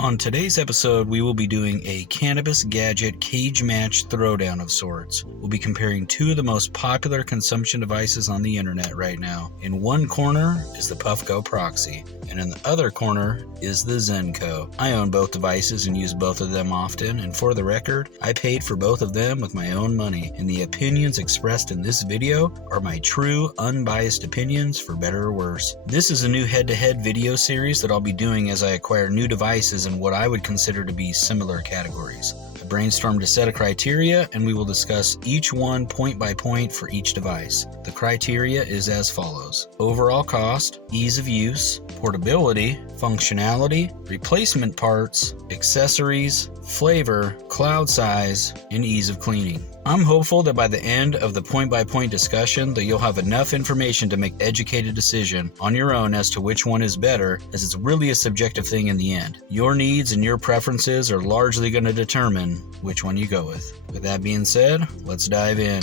On today's episode, we will be doing a cannabis gadget cage match throwdown of sorts. We'll be comparing two of the most popular consumption devices on the internet right now. In one corner is the Puffco Proxy, and in the other corner is the Zenco. I own both devices and use both of them often, and for the record, I paid for both of them with my own money, and the opinions expressed in this video are my true, unbiased opinions for better or worse. This is a new head-to-head video series that I'll be doing as I acquire new devices in what I would consider to be similar categories. I brainstormed a set of criteria, and we will discuss each one point by point for each device. The criteria is as follows: overall cost, ease of use, portability, functionality, replacement parts, accessories, flavor, cloud size, and ease of cleaning. I'm hopeful that by the end of the point-by-point discussion that you'll have enough information to make an educated decision on your own as to which one is better, as it's really a subjective thing in the end. Your needs and your preferences are largely going to determine which one you go with. With that being said, let's dive in.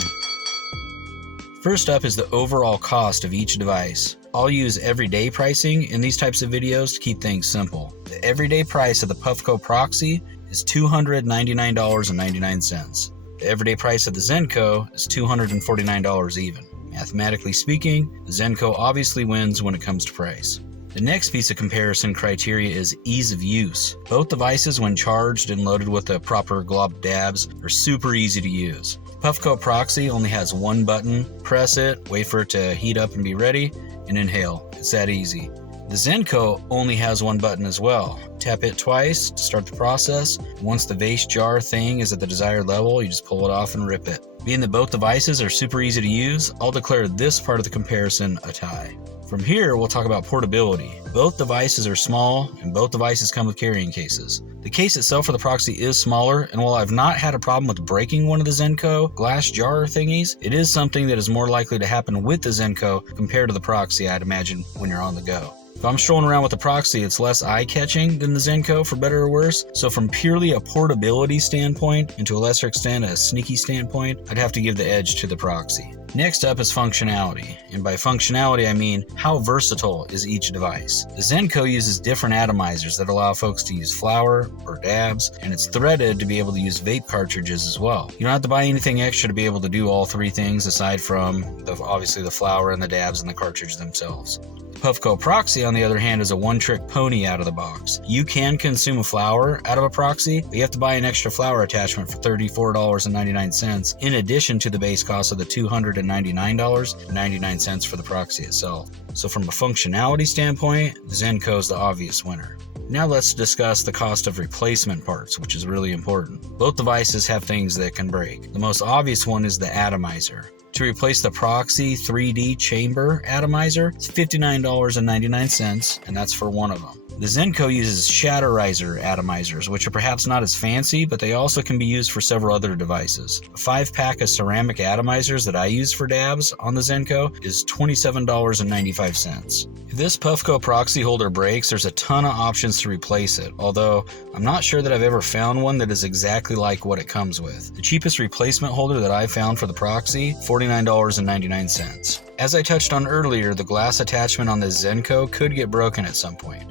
First up is the overall cost of each device. I'll use everyday pricing in these types of videos to keep things simple. The everyday price of the Puffco Proxy is $299.99. The everyday price of the Zenco is $249 even. Mathematically speaking, the Zenco obviously wins when it comes to price. The next piece of comparison criteria is ease of use. Both devices, when charged and loaded with the proper glob dabs, are super easy to use. Puffco Proxy only has one button: press it, wait for it to heat up and be ready, and inhale. It's that easy. The Zenco only has one button as well. Tap it twice to start the process. Once the vase jar thing is at the desired level, you just pull it off and rip it. Being that both devices are super easy to use, I'll declare this part of the comparison a tie. From here, we'll talk about portability. Both devices are small, and both devices come with carrying cases. The case itself for the Proxy is smaller, and while I've not had a problem with breaking one of the Zenco glass jar thingies, it is something that is more likely to happen with the Zenco compared to the Proxy, I'd imagine, when you're on the go. If I'm strolling around with the Proxy, it's less eye-catching than the Zenco, for better or worse, so from purely a portability standpoint, and to a lesser extent a sneaky standpoint, I'd have to give the edge to the Proxy. Next up is functionality, and by functionality I mean how versatile is each device. The Zenco uses different atomizers that allow folks to use flower or dabs, and it's threaded to be able to use vape cartridges as well. You don't have to buy anything extra to be able to do all three things aside from obviously the flower and the dabs and the cartridge themselves. Puffco Proxy, on the other hand, is a one-trick pony out of the box. You can consume a flower out of a Proxy, but you have to buy an extra flower attachment for $34.99 in addition to the base cost of the $299.99 for the Proxy itself. So from a functionality standpoint, the Zenco is the obvious winner. Now let's discuss the cost of replacement parts, which is really important. Both devices have things that can break. The most obvious one is the atomizer. To replace the Proxy 3D chamber atomizer, it's $59.99, and that's for one of them. The Zenco uses Shatterizer atomizers, which are perhaps not as fancy, but they also can be used for several other devices. A 5-pack of ceramic atomizers that I use for dabs on the Zenco is $27.95. If this Puffco Proxy holder breaks, there's a ton of options to replace it, although I'm not sure that I've ever found one that is exactly like what it comes with. The cheapest replacement holder that I found for the Proxy, $49.99. As I touched on earlier, the glass attachment on the Zenco could get broken at some point.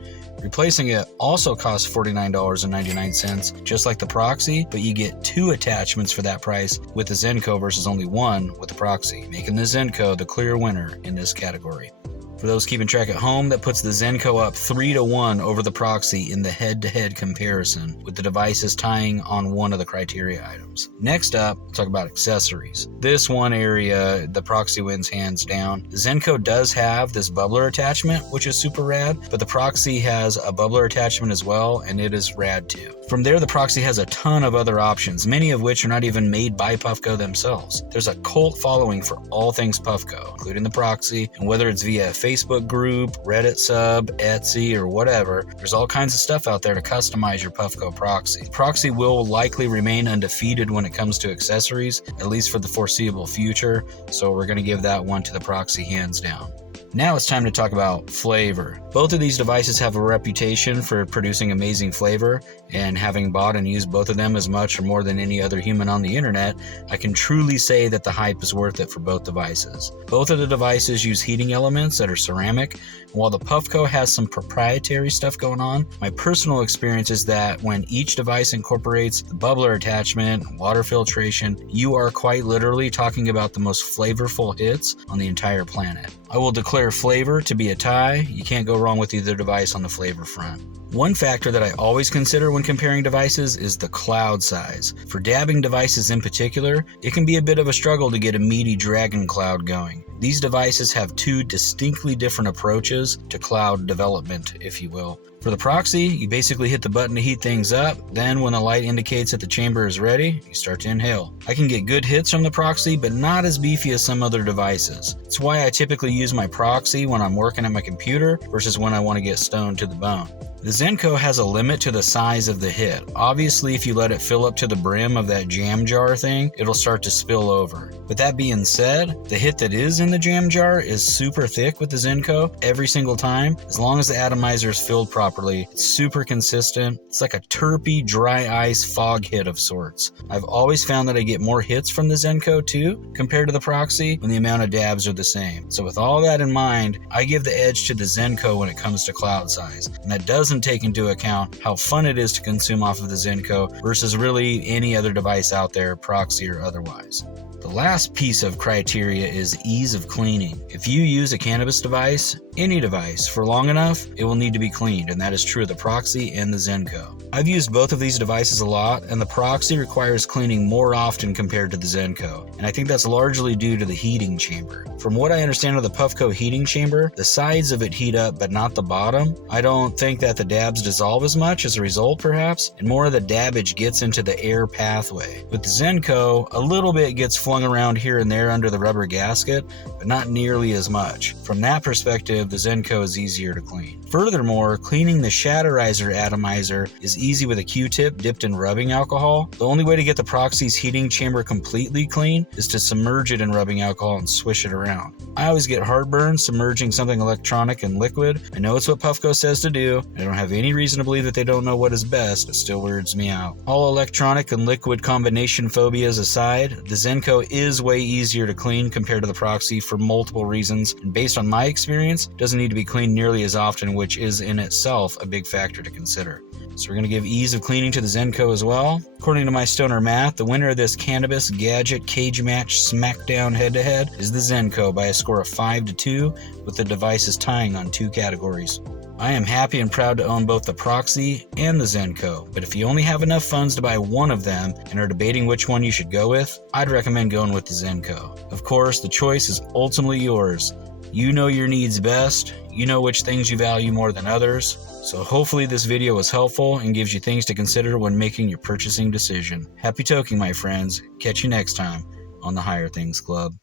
Replacing it also costs $49.99, just like the Proxy, but you get 2 attachments for that price with the Zenco versus only one with the Proxy, making the Zenco the clear winner in this category. For those keeping track at home, that puts the Zenco up 3-1 over the Proxy in the head-to-head comparison, with the devices tying on one of the criteria items. Next up, we'll talk about accessories. This one area, the Proxy wins hands down. The Zenco does have this bubbler attachment, which is super rad, but the Proxy has a bubbler attachment as well, and it is rad too. From there, the Proxy has a ton of other options, many of which are not even made by Puffco themselves. There's a cult following for all things Puffco, including the Proxy, and whether it's via a Facebook group, Reddit sub, Etsy, or whatever, there's all kinds of stuff out there to customize your Puffco Proxy. Proxy will likely remain undefeated when it comes to accessories, at least for the foreseeable future, so we're going to give that one to the Proxy hands down. Now it's time to talk about flavor. Both of these devices have a reputation for producing amazing flavor, and having bought and used both of them as much or more than any other human on the internet, I can truly say that the hype is worth it for both devices. Both of the devices use heating elements that are ceramic, and while the Puffco has some proprietary stuff going on, my personal experience is that when each device incorporates the bubbler attachment and water filtration, you are quite literally talking about the most flavorful hits on the entire planet. I will declare flavor to be a tie. You can't go wrong with either device on the flavor front. One factor that I always consider when comparing devices is the cloud size. For dabbing devices in particular, it can be a bit of a struggle to get a meaty dragon cloud going. These devices have two distinctly different approaches to cloud development, if you will. For the Proxy, you basically hit the button to heat things up, then when the light indicates that the chamber is ready, you start to inhale. I can get good hits from the Proxy, but not as beefy as some other devices. It's why I typically use my Proxy when I'm working at my computer versus when I want to get stoned to the bone. The Zenco has a limit to the size of the hit. Obviously, if you let it fill up to the brim of that jam jar thing, it'll start to spill over. With that being said, the hit that is in the jam jar is super thick with the Zenco every single time. As long as the atomizer is filled properly, it's super consistent. It's like a terpy, dry ice fog hit of sorts. I've always found that I get more hits from the Zenco too, compared to the Proxy, when the amount of dabs are the same. So with all that in mind, I give the edge to the Zenco when it comes to cloud size. And that doesn't take into account how fun it is to consume off of the Zenco versus really any other device out there, Proxy or otherwise. The last piece of criteria is ease of cleaning. If you use a cannabis device, any device, for long enough, it will need to be cleaned, and that is true of the Proxy and the Zenco. I've used both of these devices a lot, and the Proxy requires cleaning more often compared to the Zenco, and I think that's largely due to the heating chamber. From what I understand of the Puffco heating chamber, the sides of it heat up, but not the bottom. I don't think that the dabs dissolve as much as a result, perhaps, and more of the dabbage gets into the air pathway. With the Zenco, a little bit gets flung around here and there under the rubber gasket, but not nearly as much. From that perspective, the Zenco is easier to clean. Furthermore, cleaning the Shatterizer atomizer is easy with a Q-tip dipped in rubbing alcohol. The only way to get the Proxy's heating chamber completely clean is to submerge it in rubbing alcohol and swish it around. I always get heartburn submerging something electronic in liquid. I know it's what Puffco says to do. I don't have any reason to believe that they don't know what is best. It still weirds me out. All electronic and liquid combination phobias aside, the Zenco is way easier to clean compared to the Proxy for multiple reasons, and based on my experience, doesn't need to be cleaned nearly as often, which is in itself a big factor to consider. So we're going to give ease of cleaning to the Zenco as well. According to my stoner math, the winner of this cannabis gadget cage match smackdown head-to-head is the Zenco by a score of 5-2, with the devices tying on 2 categories. I am happy and proud to own both the Proxy and the Zenco, but if you only have enough funds to buy one of them and are debating which one you should go with, I'd recommend going with the Zenco. Of course, the choice is ultimately yours. You know your needs best, you know which things you value more than others, so hopefully this video was helpful and gives you things to consider when making your purchasing decision. Happy toking, my friends. Catch you next time on the Higher Things Club.